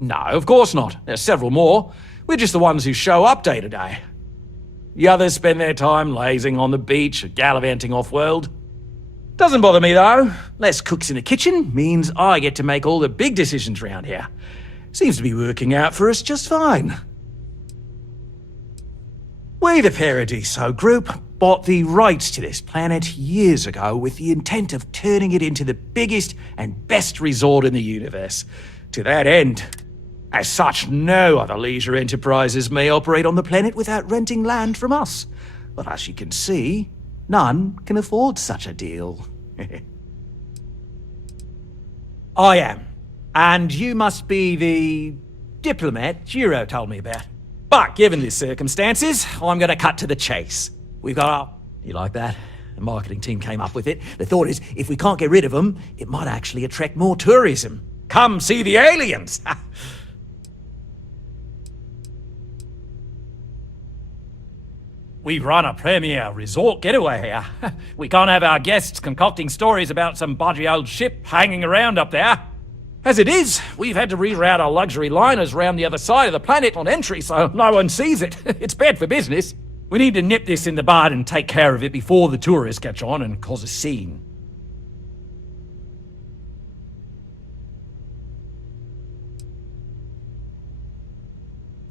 No, of course not. There's several more. We're just the ones who show up day to day. The others spend their time lazing on the beach or gallivanting off-world. Doesn't bother me, though. Less cooks in the kitchen means I get to make all the big decisions around here. Seems to be working out for us just fine. We, the Paradiso group, bought the rights to this planet years ago with the intent of turning it into the biggest and best resort in the universe. To that end, as such, no other leisure enterprises may operate on the planet without renting land from us. But as you can see, none can afford such a deal. I am. And you must be the diplomat Jiro told me about. But given the circumstances, I'm going to cut to the chase. We've got our... You like that? The marketing team came up with it. The thought is, if we can't get rid of them, it might actually attract more tourism. Come see the aliens! We run a premier resort getaway here. We can't have our guests concocting stories about some budgy old ship hanging around up there. As it is, we've had to reroute our luxury liners round the other side of the planet on entry so no one sees it. It's bad for business. We need to nip this in the bud and take care of it before the tourists catch on and cause a scene.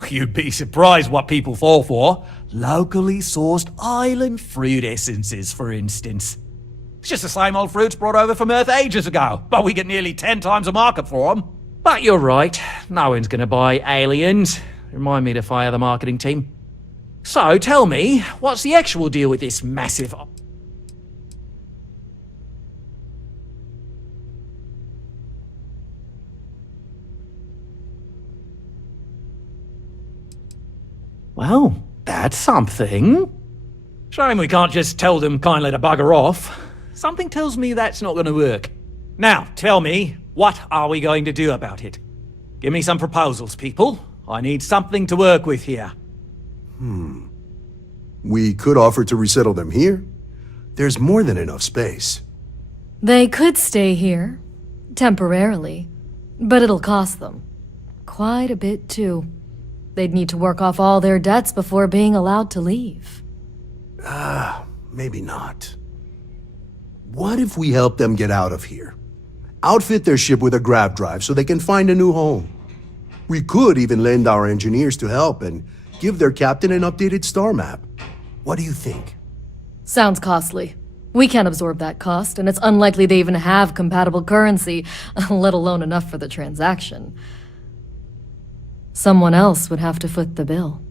You'd be surprised what people fall for. Locally sourced island fruit essences, for instance. It's just the same old fruits brought over from Earth ages ago, but we get nearly 10 times the market for them. But you're right, no one's going to buy aliens. Remind me to fire the marketing team. So tell me, what's the actual deal with this massive... Well, that's something. Shame we can't just tell them kindly to bugger off. Something tells me that's not going to work. Now, tell me, what are we going to do about it? Give me some proposals, people. I need something to work with here. We could offer to resettle them here. There's more than enough space. They could stay here, temporarily, but it'll cost them. Quite a bit, too. They'd need to work off all their debts before being allowed to leave. Maybe not. What if we help them get out of here? Outfit their ship with a grav drive so they can find a new home. We could even lend our engineers to help and give their captain an updated star map. What do you think? Sounds costly. We can't absorb that cost, and it's unlikely they even have compatible currency, let alone enough for the transaction. Someone else would have to foot the bill.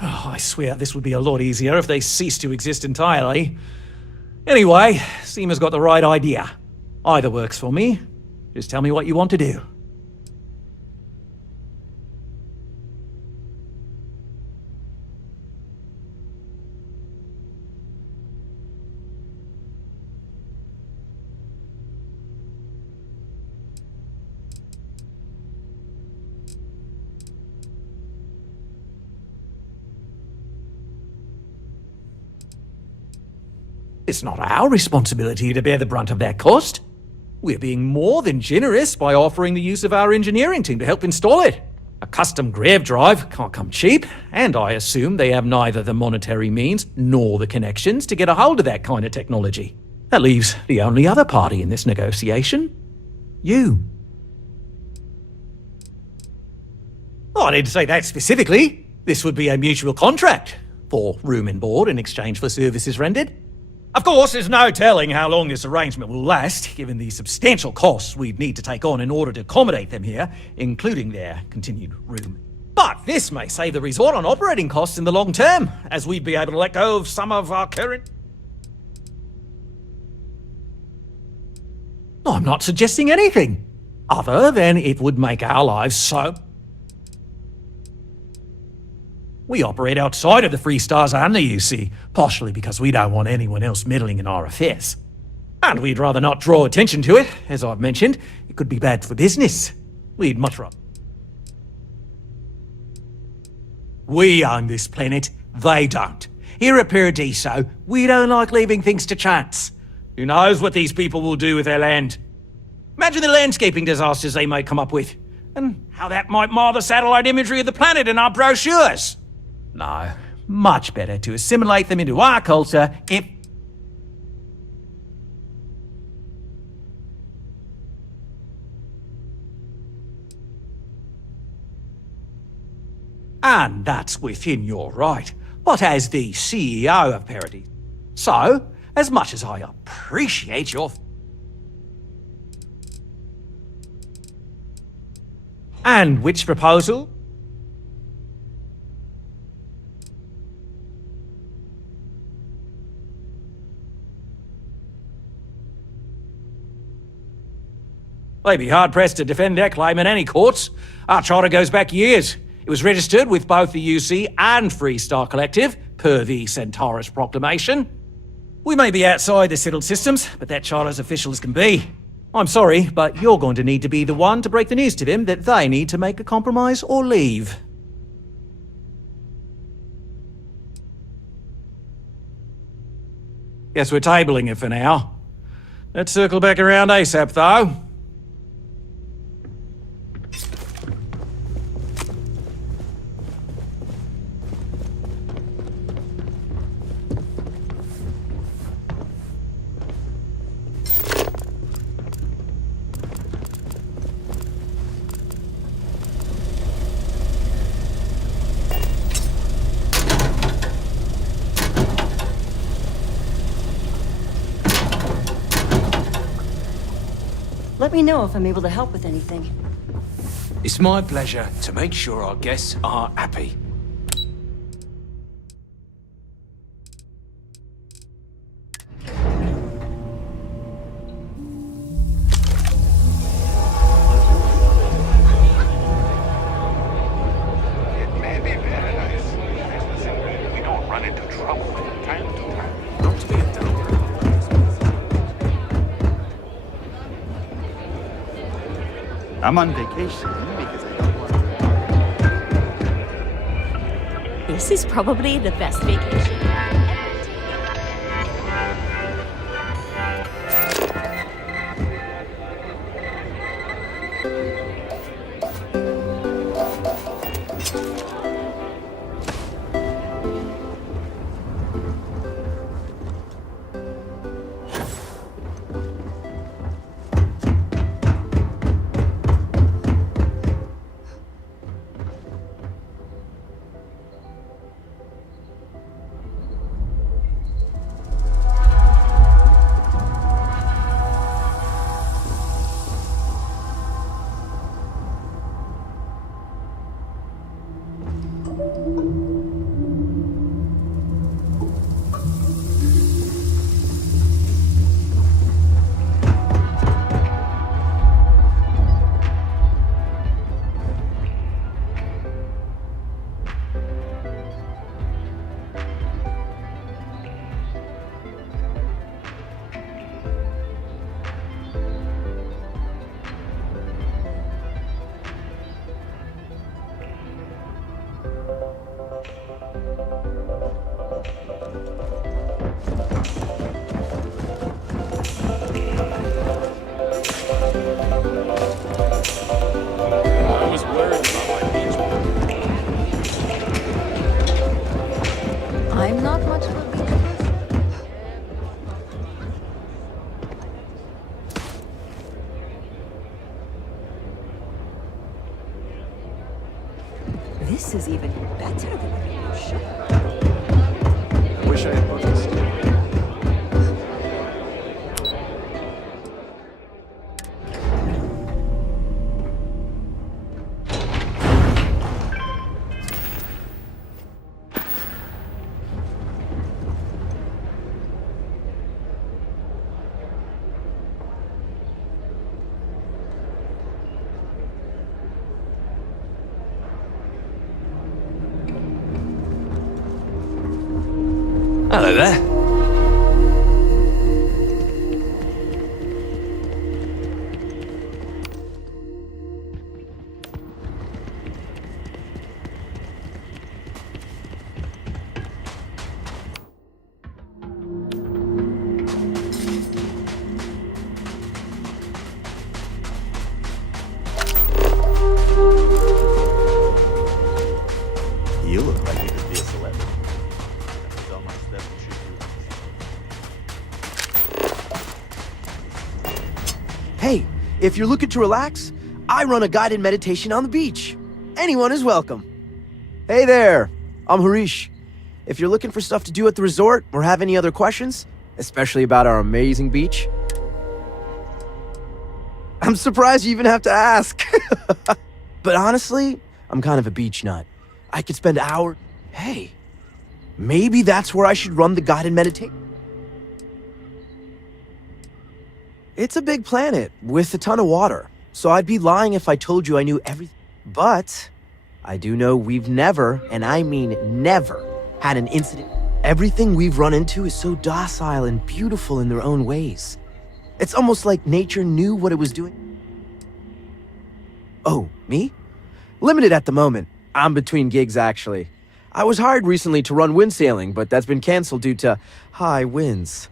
Oh, I swear this would be a lot easier if they ceased to exist entirely. Anyway, Seema's got the right idea. Either works for me. Just tell me what you want to do. It's not our responsibility to bear the brunt of that cost. We're being more than generous by offering the use of our engineering team to help install it. A custom grav drive can't come cheap, and I assume they have neither the monetary means nor the connections to get a hold of that kind of technology. That leaves the only other party in this negotiation. You. Oh, I didn't say that specifically. This would be a mutual contract for room and board in exchange for services rendered. Of course, there's no telling how long this arrangement will last, given the substantial costs we'd need to take on in order to accommodate them here, including their continued room. But this may save the resort on operating costs in the long term, as we'd be able to let go of some of our current... I'm not suggesting anything, other than it would make our lives so... We operate outside of the Free Stars only, you see, partially because we don't want anyone else meddling in our affairs. And we'd rather not draw attention to it, as I've mentioned. It could be bad for business. We'd much rather... We own this planet, they don't. Here at Paradiso, we don't like leaving things to chance. Who knows what these people will do with their land? Imagine the landscaping disasters they might come up with. and how that might mar the satellite imagery of the planet in our brochures. No, much better to assimilate them into our culture if... And that's within your right, but as the CEO of Paradiso. So, as much as I appreciate your... And which proposal? They'd be hard-pressed to defend their claim in any courts. Our charter goes back years. It was registered with both the UC and Freestar Collective, per the Centaurus Proclamation. We may be outside the settled systems, but that charter's official as can be. I'm sorry, but you're going to need to be the one to break the news to them that they need to make a compromise or leave. Guess we're tabling it for now. Let's circle back around ASAP, though. Let me know if I'm able to help with anything. It's my pleasure to make sure our guests are happy. It may be paradise. We don't run into trouble from time to time. Not to be a dumb. I'm on vacation because I don't want to. This is probably the best vacation. I'm not much of a beach person. This is even better than the video show. I wish I had noticed. Hello there. You look like you could be a celebrity. That's all my stuff you should do. Hey, if you're looking to relax, I run a guided meditation on the beach. Anyone is welcome. Hey there, I'm Harish. If you're looking for stuff to do at the resort or have any other questions, especially about our amazing beach, I'm surprised you even have to ask. But honestly, I'm kind of a beach nut. I could spend hours. Hey, maybe that's where I should run the guided meditation. It's a big planet with a ton of water, so I'd be lying if I told you I knew everything. But I do know we've never, and I mean never, had an incident. Everything we've run into is so docile and beautiful in their own ways. It's almost like nature knew what it was doing. Oh, me? Limited at the moment. I'm between gigs, actually. I was hired recently to run wind sailing, but that's been canceled due to high winds.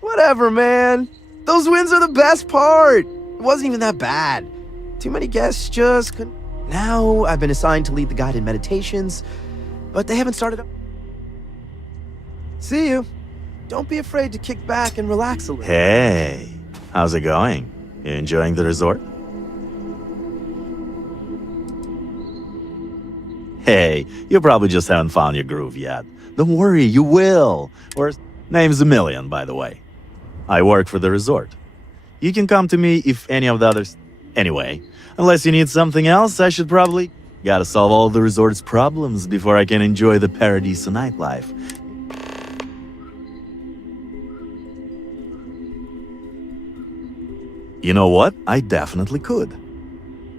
Whatever, man. Those winds are the best part. It wasn't even that bad. Too many guests just couldn't. Now I've been assigned to lead the guided meditations, but they haven't started up. See you. Don't be afraid to kick back and relax a little. Hey, how's it going? You enjoying the resort? Hey, you probably just haven't found your groove yet. Don't worry, you will. Name's a Million, by the way. I work for the resort. You can come to me if any of the others... Anyway, unless you need something else, I should probably... Gotta solve all the resort's problems before I can enjoy the Paradiso nightlife. You know what? I definitely could.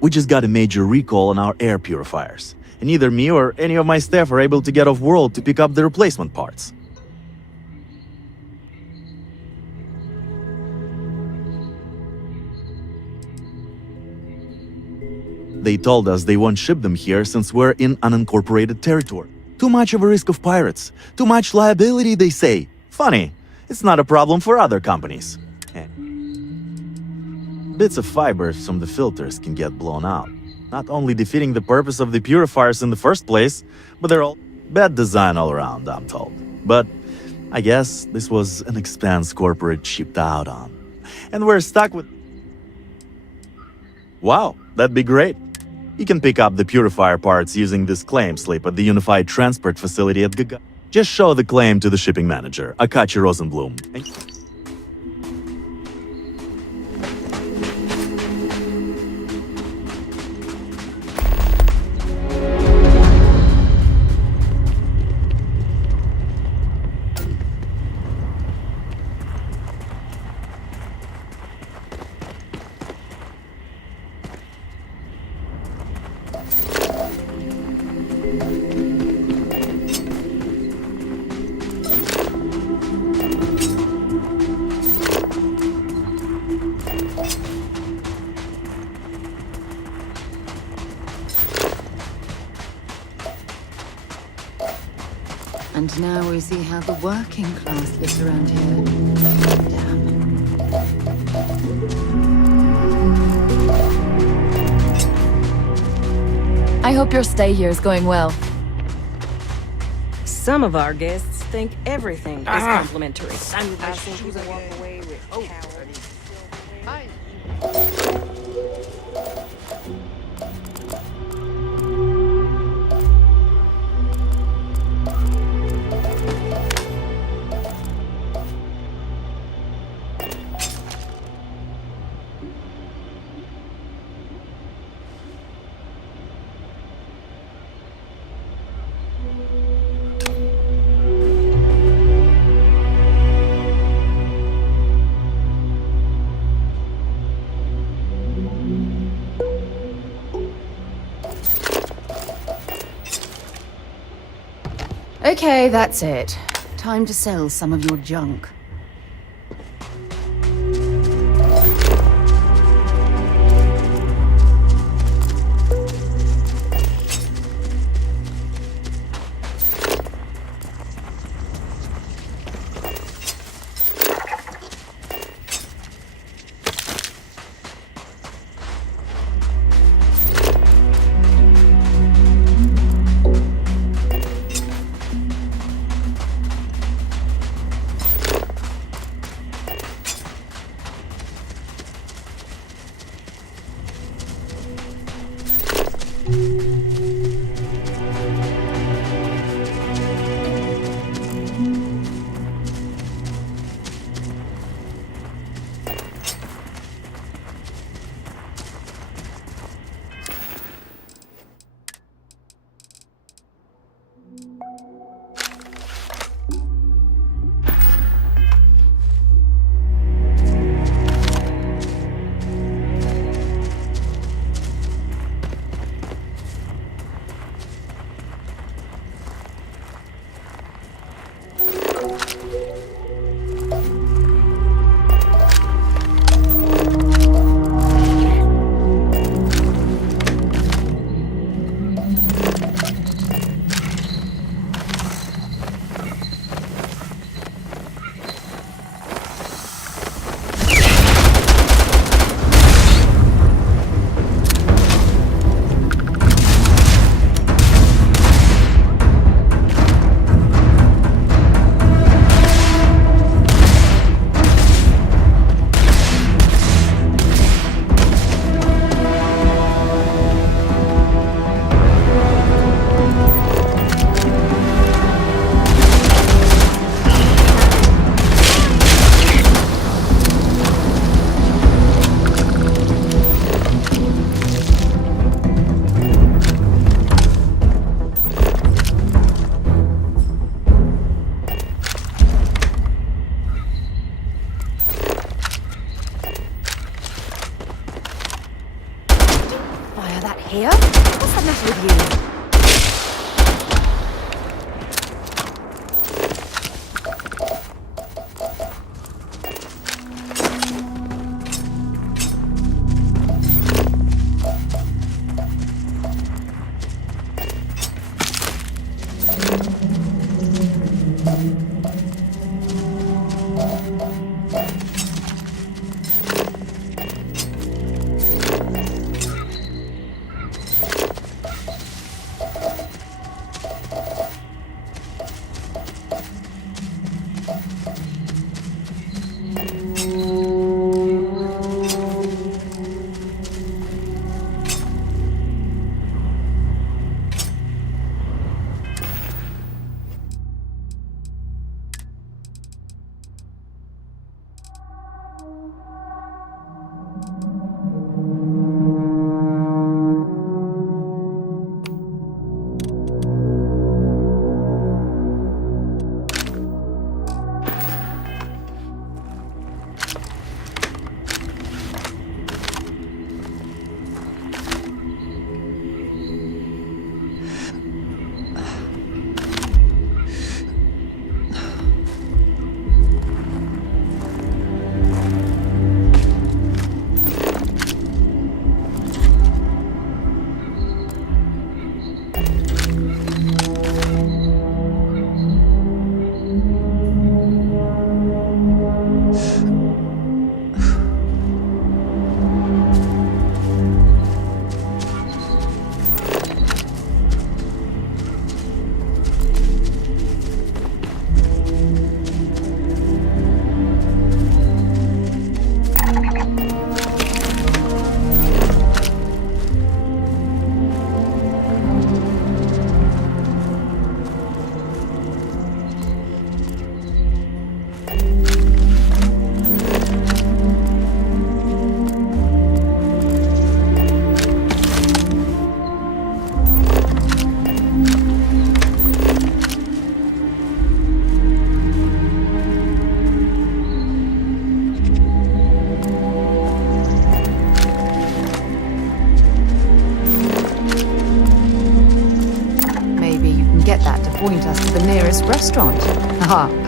We just got a major recall on our air purifiers, and neither me or any of my staff are able to get off-world to pick up the replacement parts. They told us they won't ship them here since we're in unincorporated territory. Too much of a risk of pirates. Too much liability, they say. Funny, it's not a problem for other companies. Bits of fibers from the filters can get blown out, not only defeating the purpose of the purifiers in the first place, but they're all bad design all around, I'm told. But I guess this was an expense corporate shipped out on. And we're stuck with... Wow, that'd be great. You can pick up the purifier parts using this claim slip at the Unified Transport Facility at Gaga. Just show the claim to the shipping manager, Akachi Rosenblum. And now we see how the working class lives around here. Damn. I hope your stay here is going well. Some of our guests think everything is complimentary. I think you walk away with Okay, that's it. Time to sell some of your junk. get that to point us to the nearest restaurant. Haha.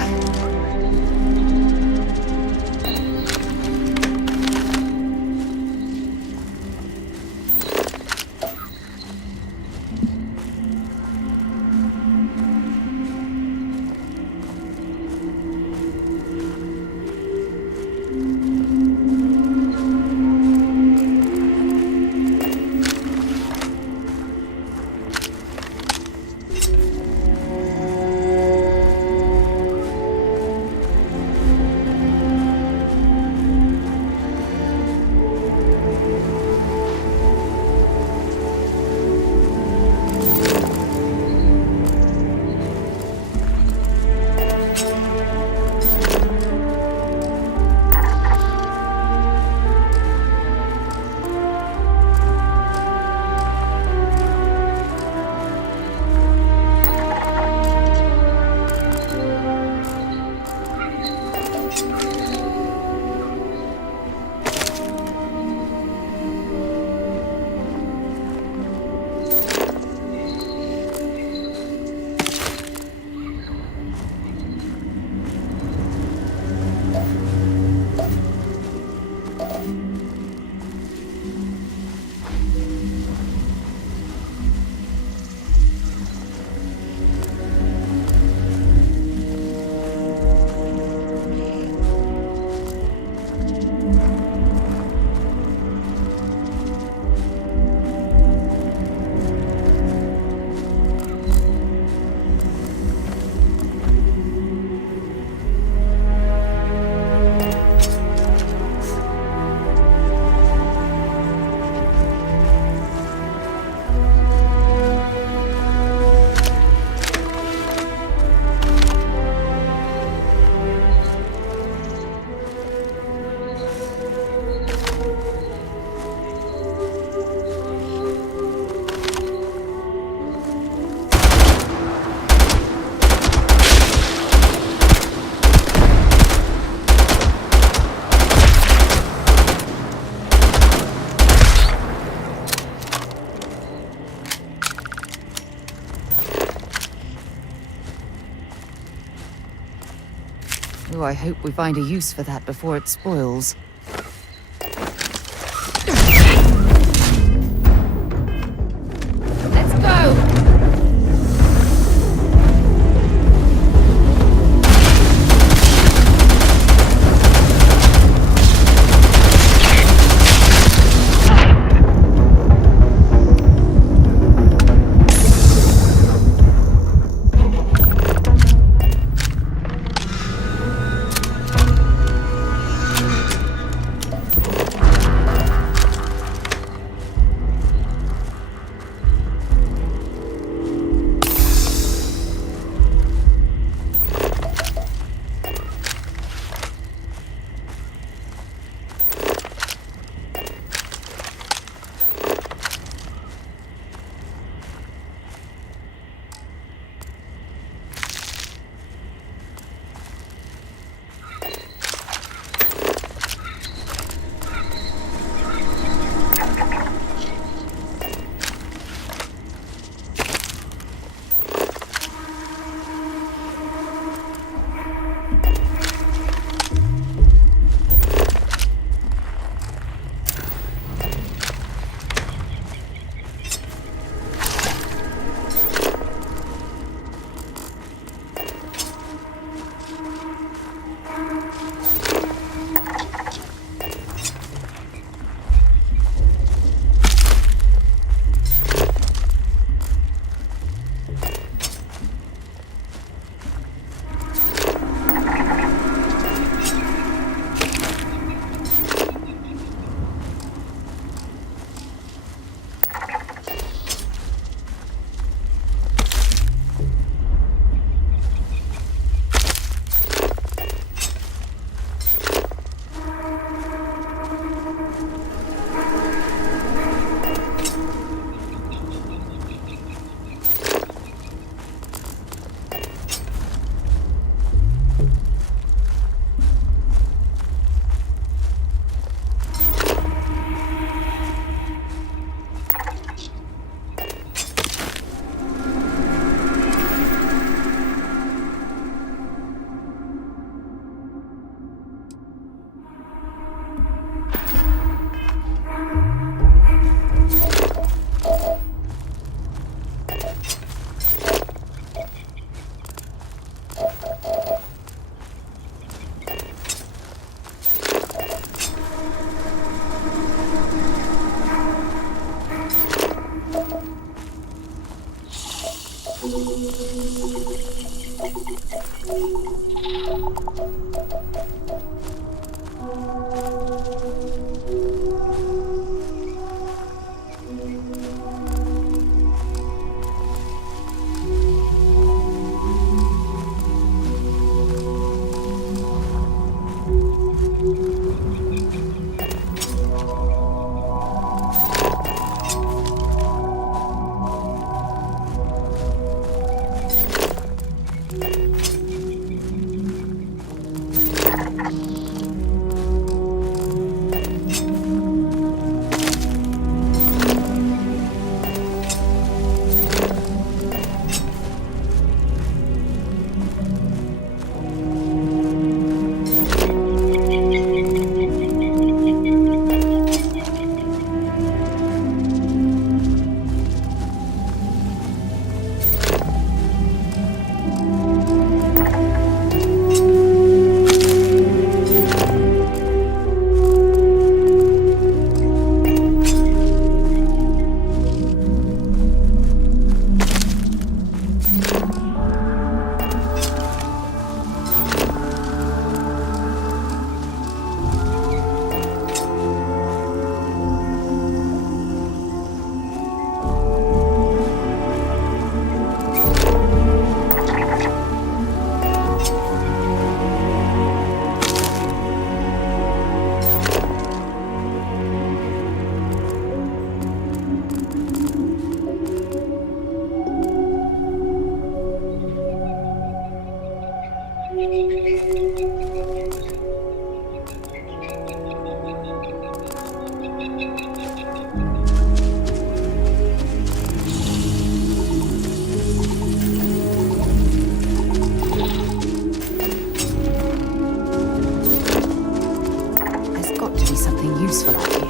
Oh, I hope we find a use for that before it spoils. Let's go! There's got to be something useful out here.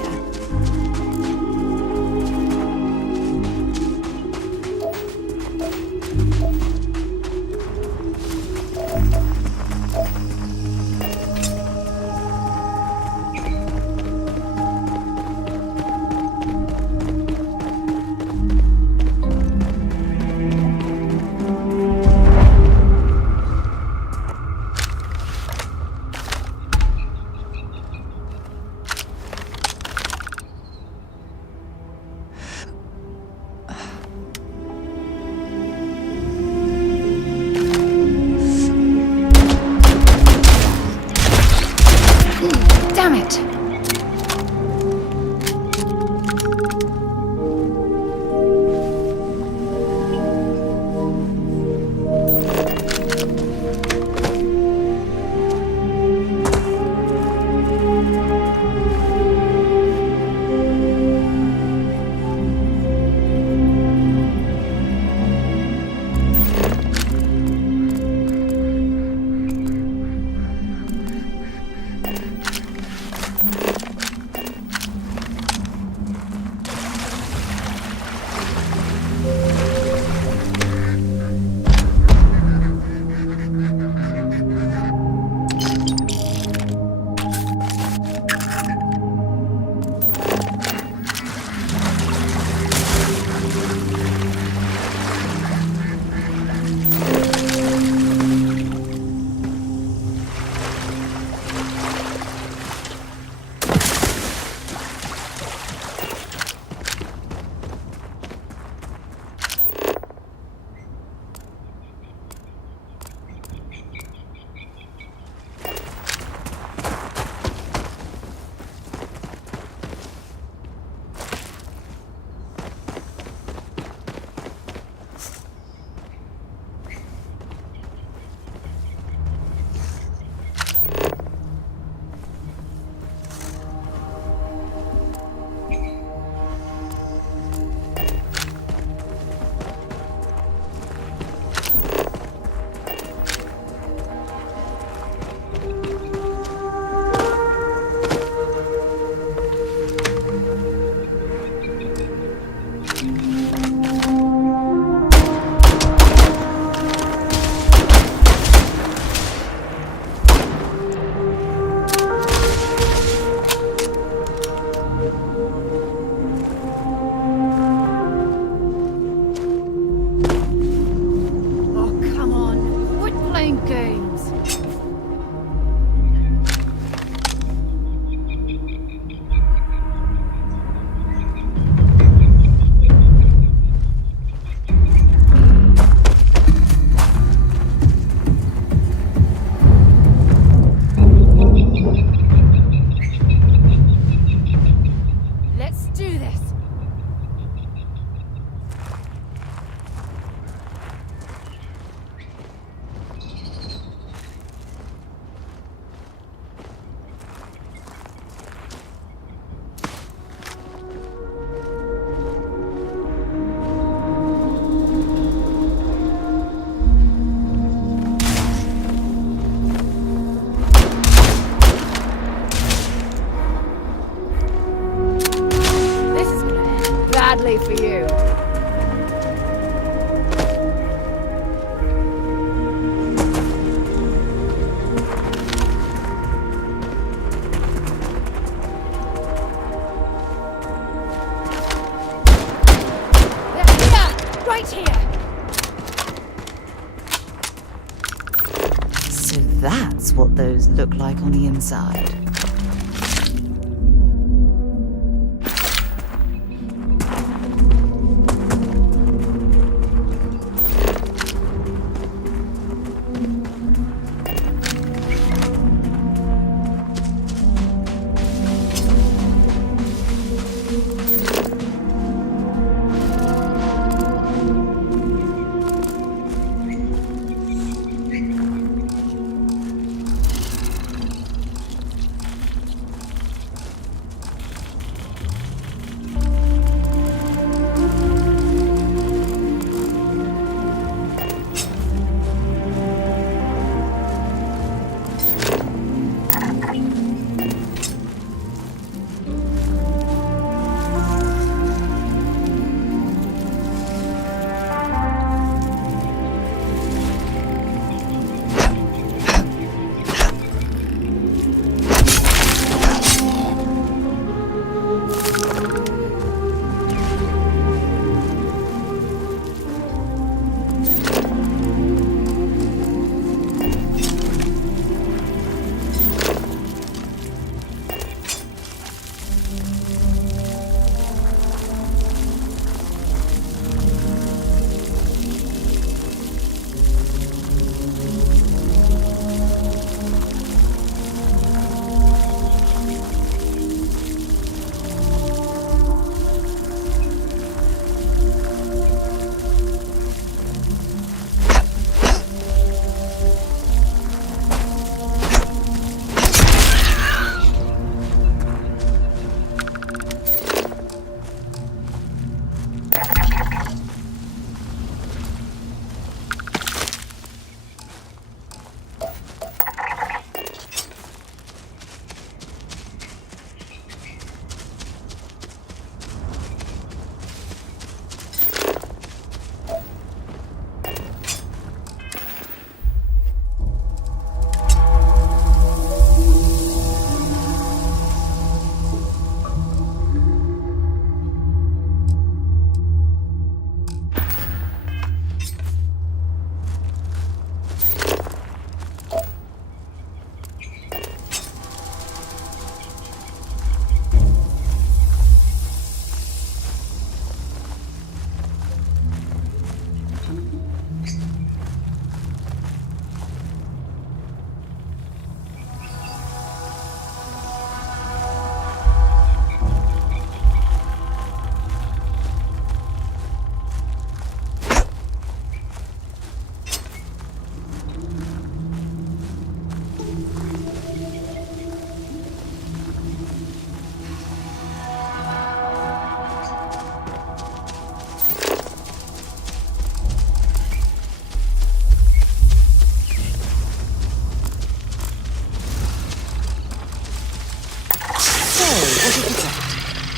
That's what those look like on the inside.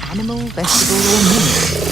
Animal, vegetable, or mineral?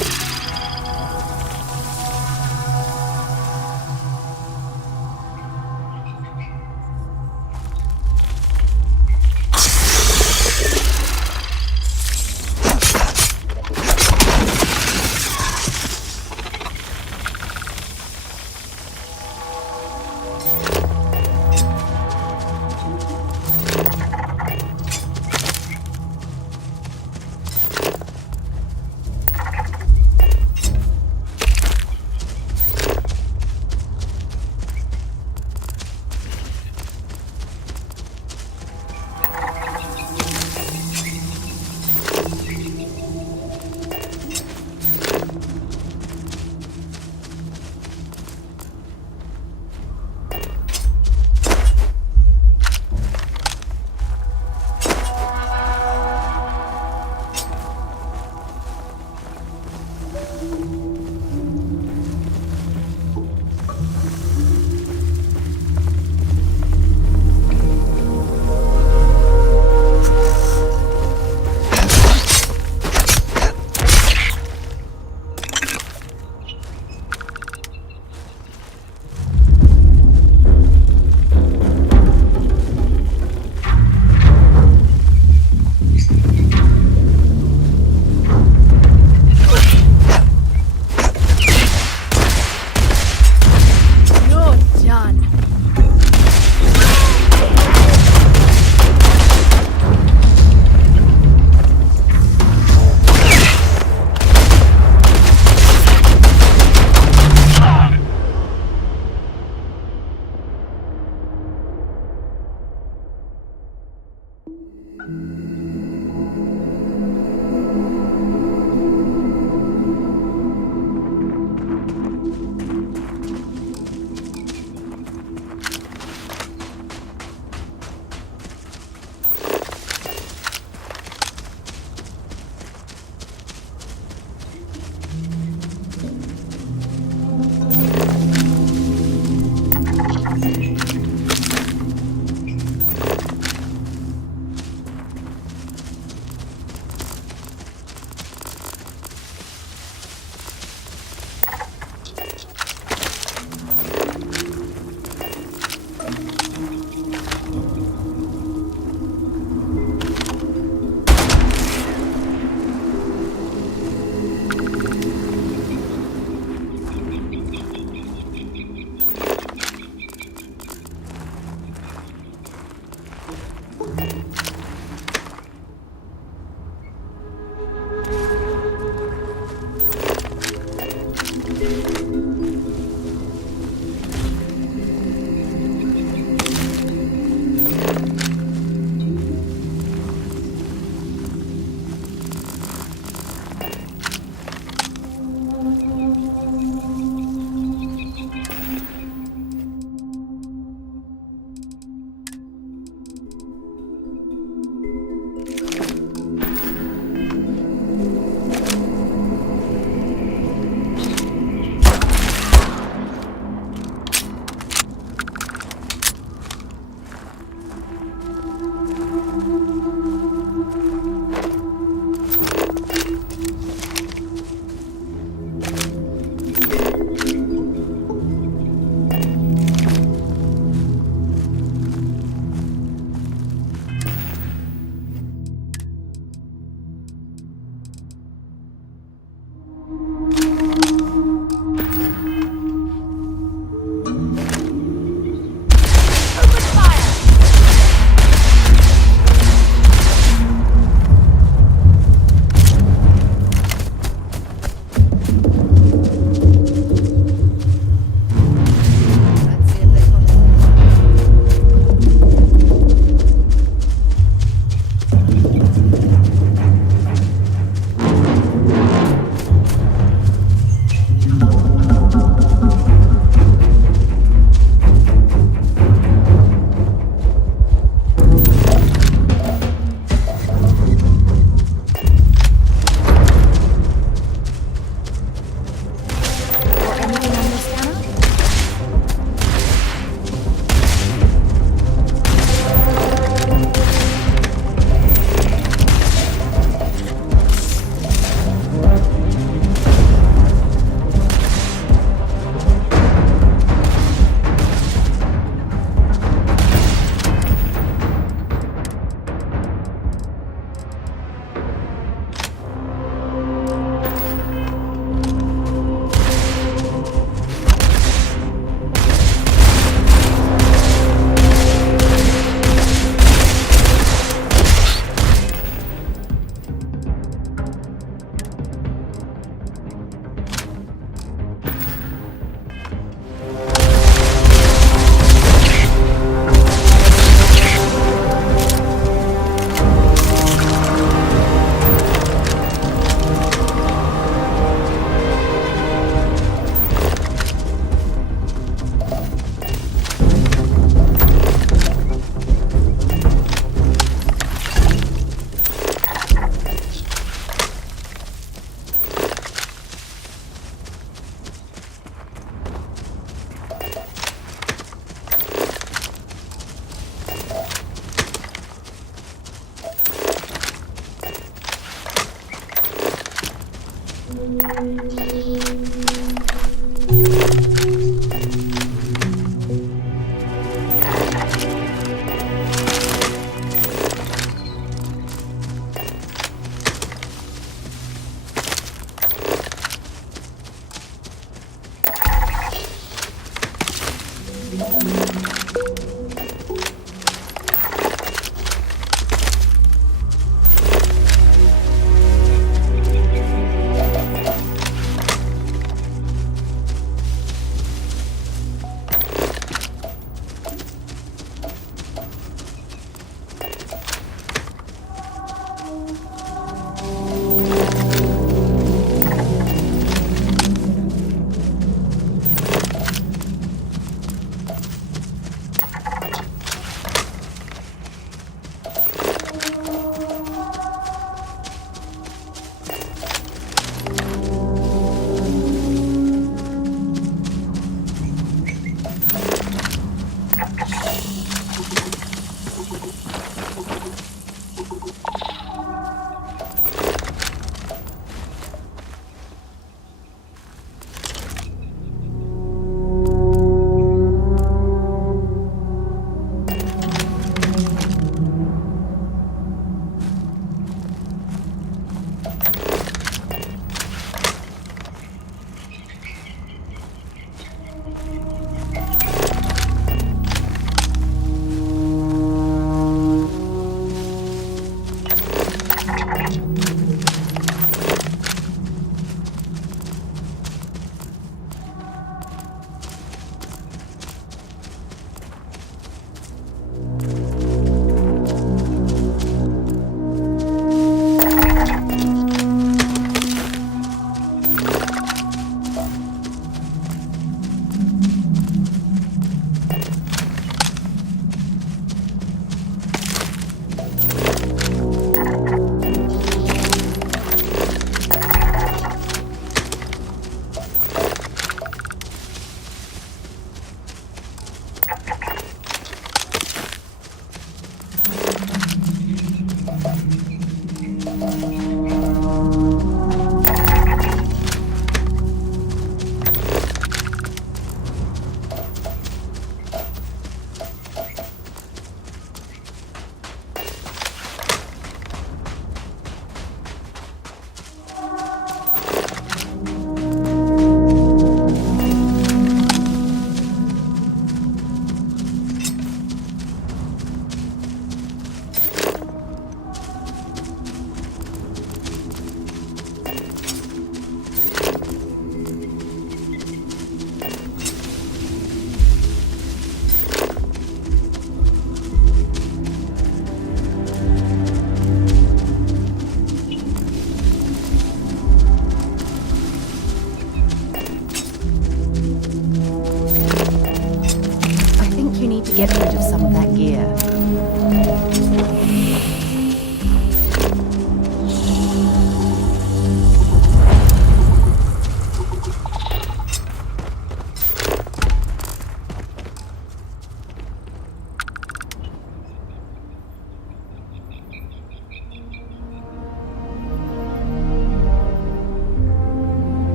Get rid of some of that gear.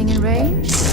Interesting in range?